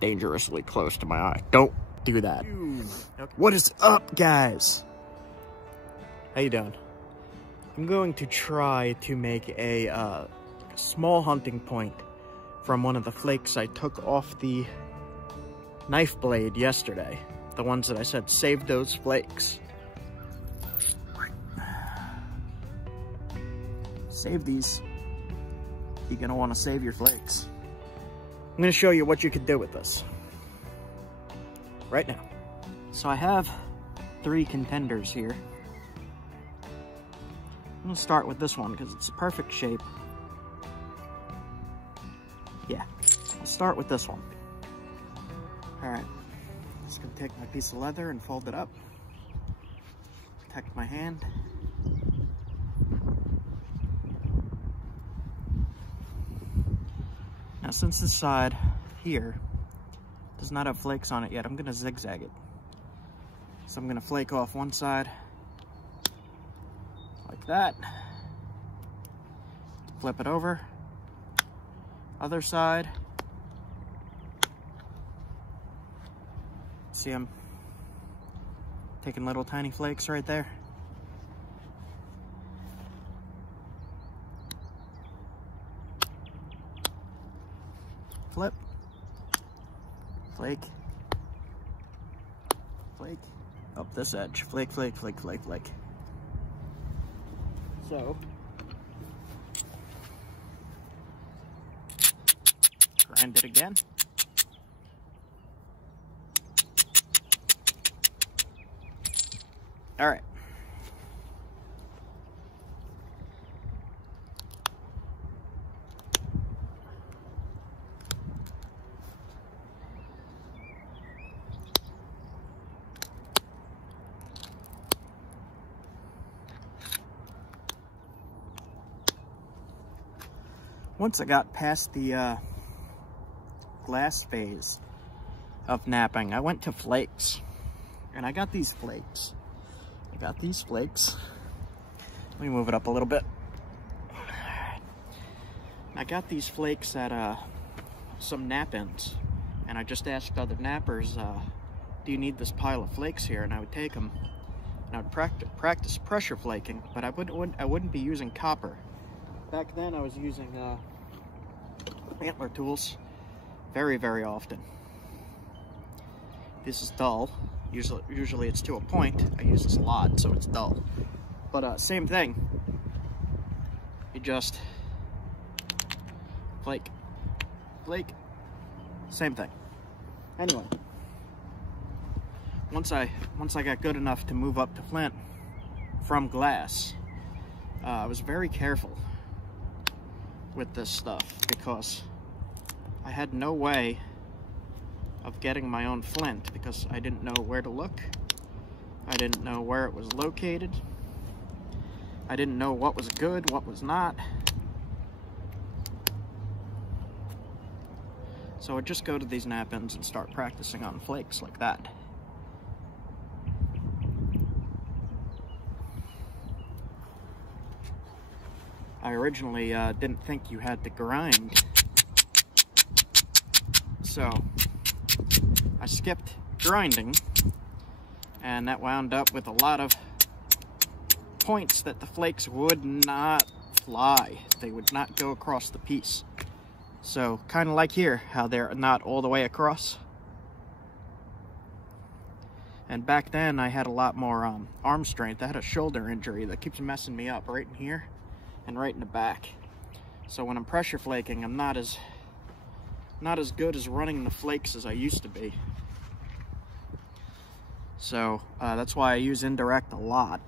dangerously close to my eye. Don't do that. Okay. What is up, guys? How you doing? I'm going to try to make a small hunting point from one of the flakes I took off the knife blade yesterday. The ones that I said, save those flakes. Save these. You're gonna wanna save your flakes. I'm gonna show you what you could do with this right now. So I have 3 contenders here. I'm gonna start with this one because it's a perfect shape. Yeah, I'll start with this one. All right, just gonna take my piece of leather and fold it up. Protect my hand. Now, since this side here does not have flakes on it yet, I'm gonna zigzag it. So I'm gonna flake off one side, like that. Flip it over. Other side. See, I'm taking little tiny flakes right there. Flip. Flake. Flake. Up this edge. Flake, flake, flake, flake, flake. So, grind it again. All right. Once I got past the glass phase of knapping, I went to flakes, and I got these flakes. Let me move it up a little bit. I got these flakes at some Knap-Ins, and I just asked other knappers, do you need this pile of flakes here? And I would take them, and I would practice pressure flaking, but I wouldn't be using copper. Back then I was using antler tools very, very often. This is dull. Usually it's to a point. I use this a lot, so it's dull. But same thing. You just flake, flake, same thing. Anyway, once I got good enough to move up to flint from glass, I was very careful with this stuff because I had no way of getting my own flint because I didn't know where to look. I didn't know where it was located. I didn't know what was good, what was not. So I'd just go to these Knap-Ins and start practicing on flakes like that. I originally didn't think you had to grind, so I skipped grinding, and that wound up with a lot of points that the flakes would not fly. They would not go across the piece. So kind of like here, how they're not all the way across. And back then I had a lot more arm strength. I had a shoulder injury that keeps messing me up right in here and right in the back. So when I'm pressure flaking, I'm not as good as running the flakes as I used to be. So that's why I use indirect a lot.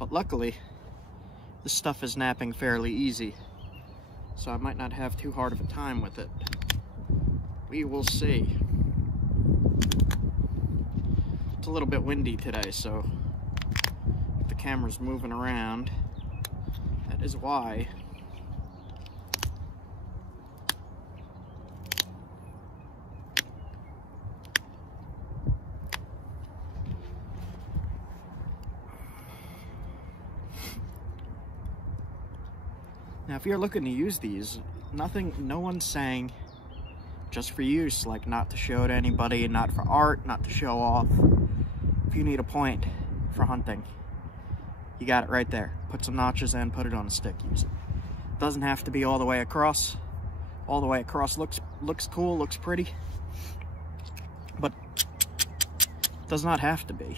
But luckily, this stuff is knapping fairly easy, so I might not have too hard of a time with it. We will see. It's a little bit windy today, so if the camera's moving around, that is why. Now, if you're looking to use these, no one's saying just for use, like not to show to anybody, not for art, not to show off. If you need a point for hunting, you got it right there. Put some notches in, put it on a stick, use it. Doesn't have to be all the way across. All the way across looks cool, looks pretty, but does not have to be.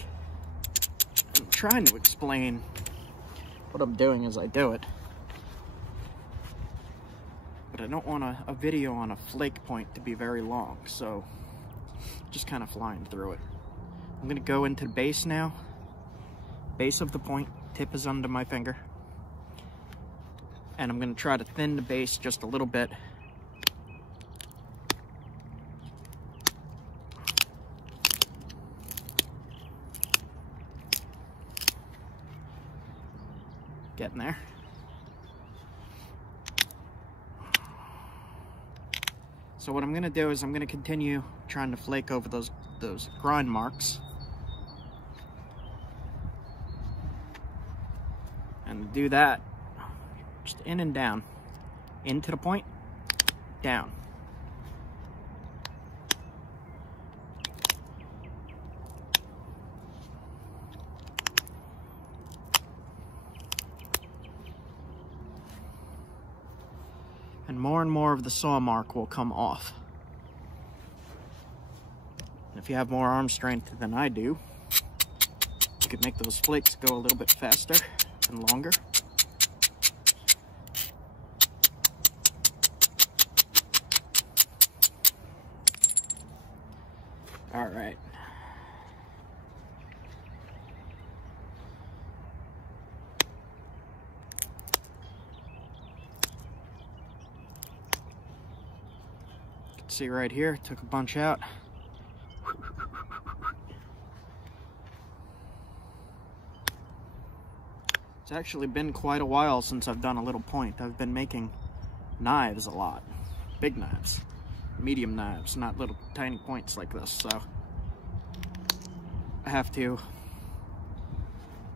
I'm trying to explain what I'm doing as I do it, but I don't want a video on a flake point to be very long, so just kind of flying through it. I'm gonna go into the base now. Base of the point, tip is under my finger. And I'm gonna try to thin the base just a little bit. Getting there. So what I'm gonna do is I'm gonna continue trying to flake over those grind marks. And do that just in and down. Into the point, down. And more of the saw mark will come off. And if you have more arm strength than I do, you could make those flakes go a little bit faster and longer. All right. You can see right here, took a bunch out. It's actually been quite a while since I've done a little point. I've been making knives a lot. Big knives. Medium knives, not little tiny points like this, so I have to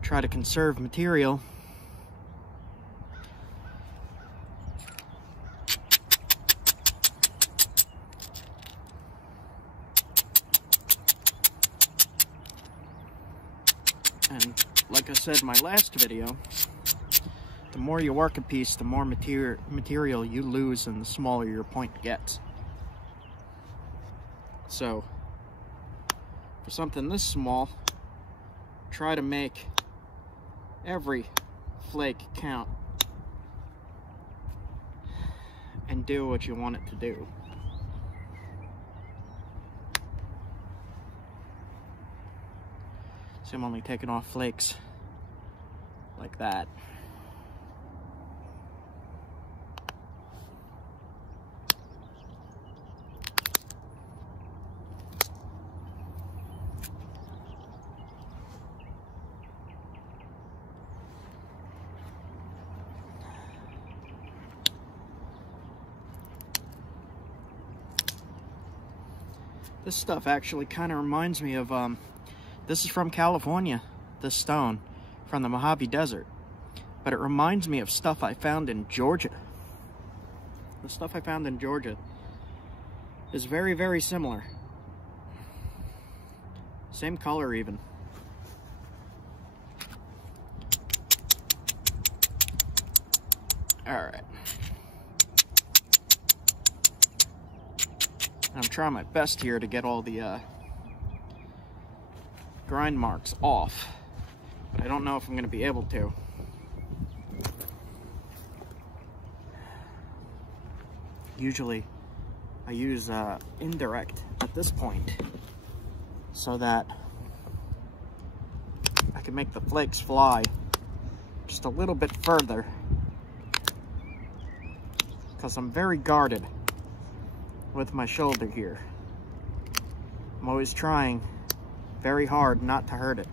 try to conserve material. And like I said in my last video, the more you work a piece, the more material you lose and the smaller your point gets. So, for something this small, try to make every flake count and do what you want it to do. So I'm only taking off flakes like that. This stuff actually kind of reminds me of, this is from California, this stone, from the Mojave Desert. But it reminds me of stuff I found in Georgia. The stuff I found in Georgia is very, very similar. Same color even. All right. I'm trying my best here to get all the grind marks off, but I don't know if I'm going to be able to. Usually I use indirect at this point so that I can make the flakes fly just a little bit further, because I'm very guarded with my shoulder here. I'm always trying very hard not to hurt it.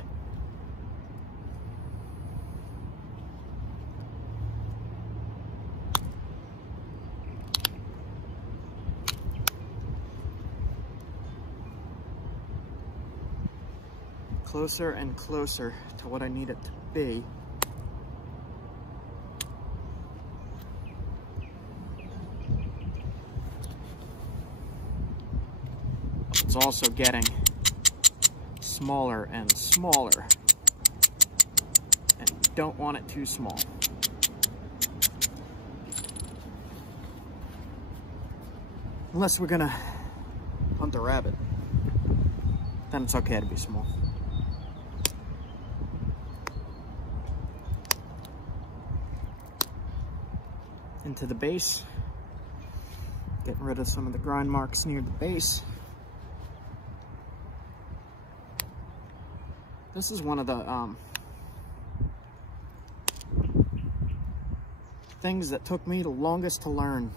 Closer and closer to what I need it to be. is also getting smaller and smaller. And you don't want it too small. Unless we're gonna hunt a rabbit. Then it's okay to be small. Into the base. Getting rid of some of the grind marks near the base. This is one of the things that took me the longest to learn.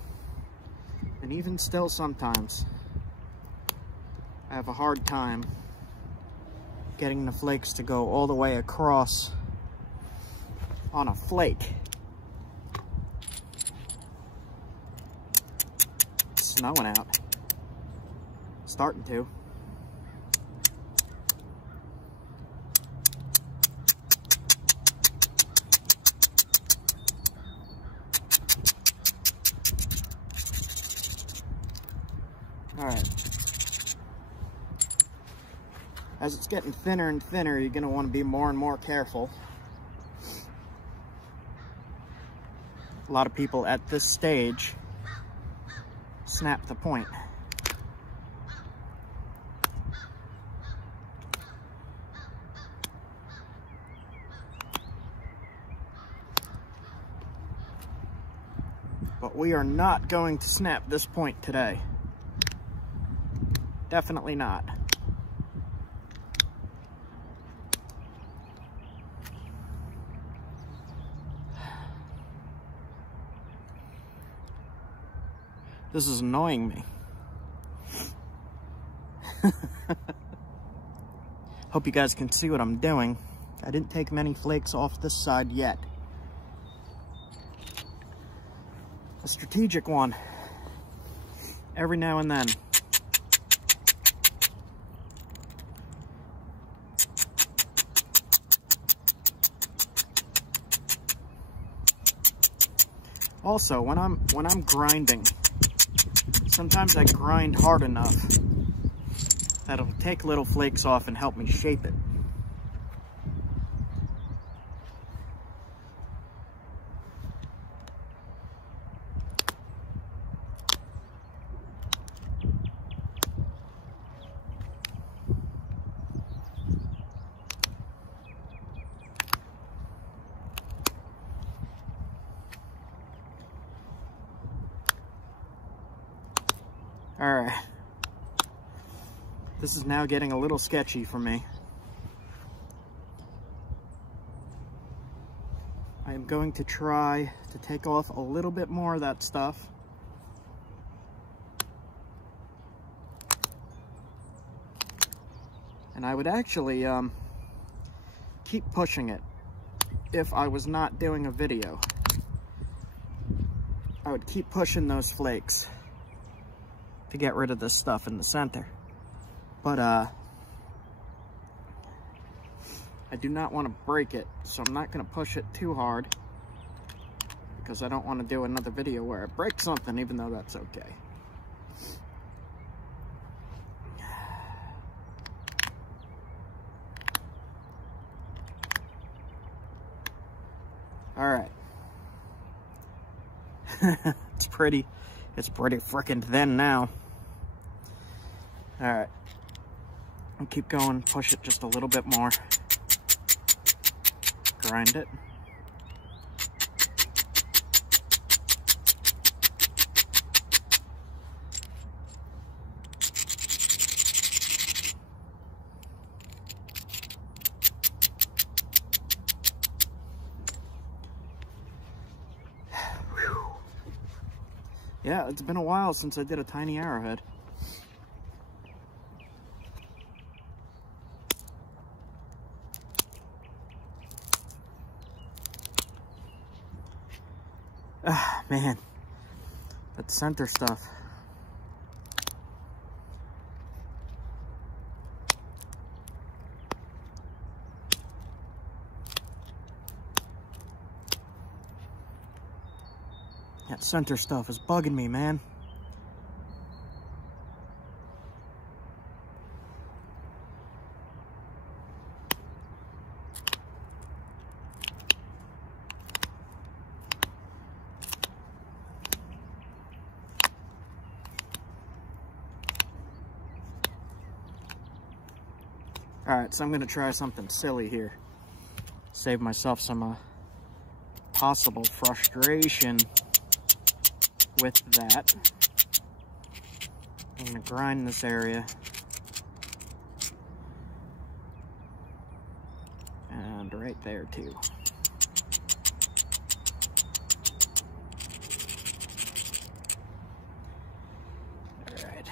And even still sometimes, I have a hard time getting the flakes to go all the way across on a flake. It's snowing out. Starting to. Alright. As it's getting thinner and thinner, you're going to want to be more and more careful. A lot of people at this stage snap the point. But we are not going to snap this point today. Definitely not. This is annoying me. Hope you guys can see what I'm doing. I didn't take many flakes off this side yet. A strategic one. Every now and then. Also, when I'm grinding, sometimes I grind hard enough that it'll take little flakes off and help me shape it. Alright, this is now getting a little sketchy for me. I am going to try to take off a little bit more of that stuff. And I would actually keep pushing it if I was not doing a video. I would keep pushing those flakes to get rid of this stuff in the center. But I do not want to break it, so I'm not going to push it too hard because I don't want to do another video where I break something, even though that's okay. Alright. It's pretty freaking thin now. Alright. I'll keep going, push it just a little bit more. Grind it. Yeah, it's been a while since I did a tiny arrowhead. Ah, man, that center stuff. That center stuff is bugging me, man. Alright, so I'm going to try something silly here. Save myself some possible frustration with that. I'm going to grind this area. And right there too. Alright.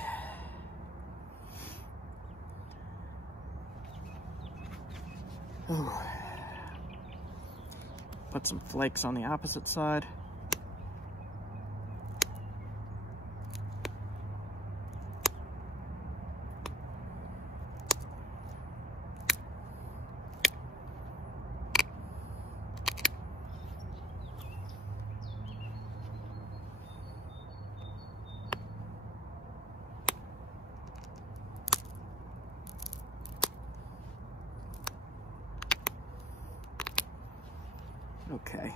Put some flakes on the opposite side. Okay.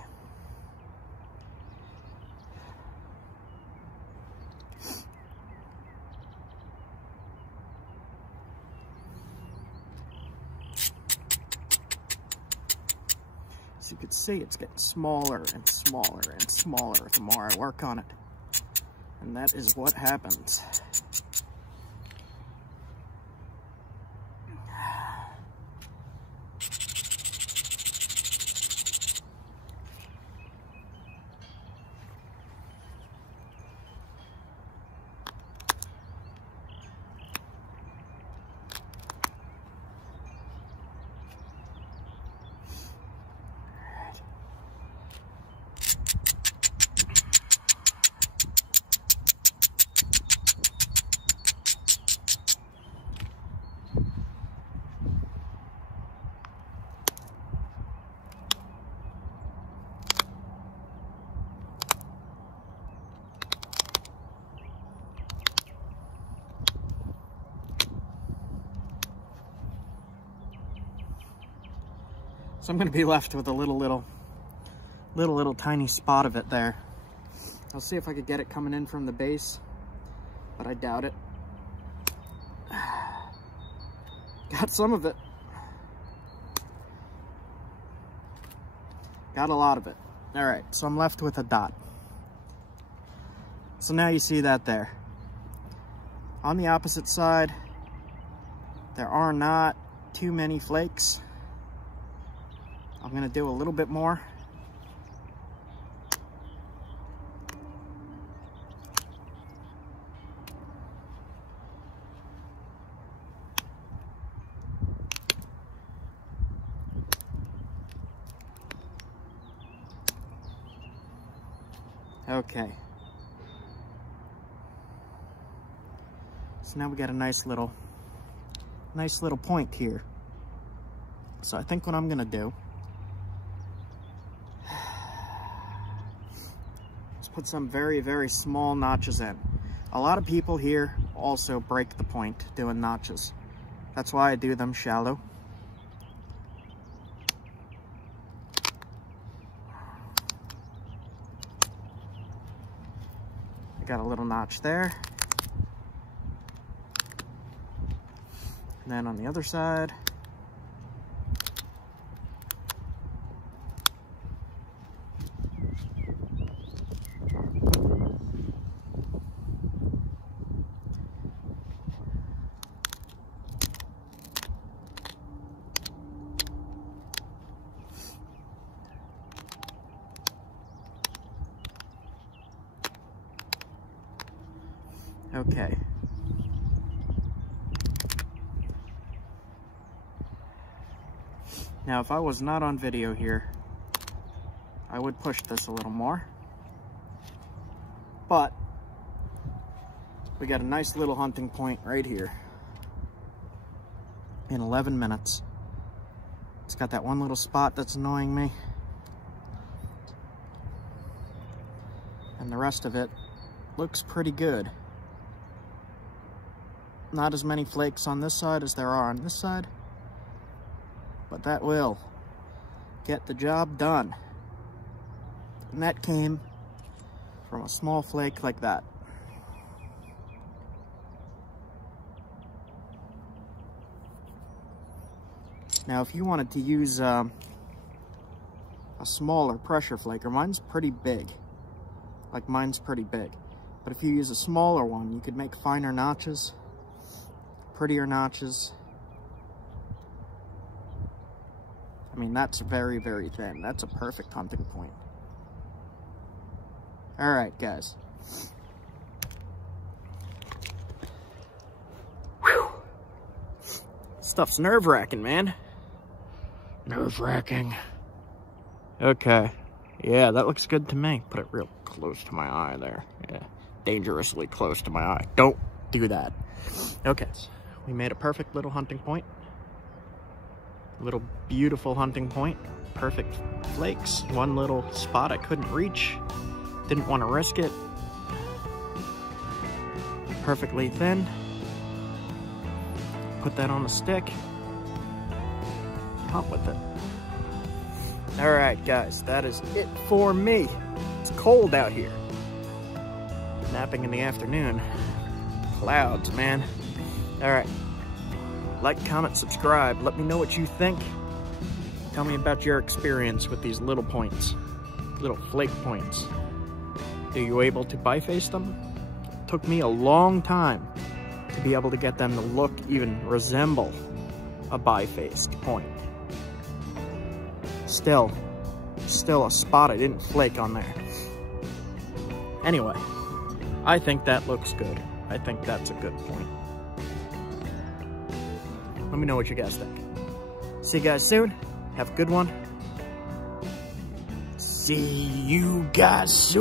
As you can see, it's getting smaller and smaller and smaller the more I work on it. And that is what happens. So I'm going to be left with a little tiny spot of it there. I'll see if I could get it coming in from the base, but I doubt it. Got some of it. Got a lot of it. All right, so I'm left with a dot. So now you see that there. On the opposite side, there are not too many flakes. I'm going to do a little bit more. Okay. So now we got a nice little point here. So I think what I'm going to do, put some very, very small notches in. A lot of people here also break the point doing notches. That's why I do them shallow. I got a little notch there. And then on the other side, okay. Now, if I was not on video here, I would push this a little more. But we got a nice little hunting point right here in 11 minutes. It's got that one little spot that's annoying me. And the rest of it looks pretty good. Not as many flakes on this side as there are on this side, but that will get the job done. And that came from a small flake like that. Now, if you wanted to use a smaller pressure flaker, mine's pretty big. Like, mine's pretty big. But if you use a smaller one, you could make finer notches, prettier notches. I mean, that's very, very thin. That's a perfect hunting point. All right, guys. Whew. Stuff's nerve-wracking, man. Nerve-wracking. Okay. Yeah, that looks good to me. Put it real close to my eye there. Yeah, dangerously close to my eye. Don't do that. Okay, we made a perfect little hunting point. Little beautiful hunting point. Perfect flakes. One little spot I couldn't reach. Didn't want to risk it. Perfectly thin. Put that on a stick. Hunt with it. All right, guys, that is it for me. It's cold out here. Napping in the afternoon. Clouds, man. All right. Like, comment, subscribe. Let me know what you think. Tell me about your experience with these little points. Little flake points. Are you able to biface them? It took me a long time to be able to get them to look, even resemble a bifaced point. Still a spot I didn't flake on there. Anyway, I think that looks good. I think that's a good point. Let me know what you guys think. See you guys soon. Have a good one. See you guys soon.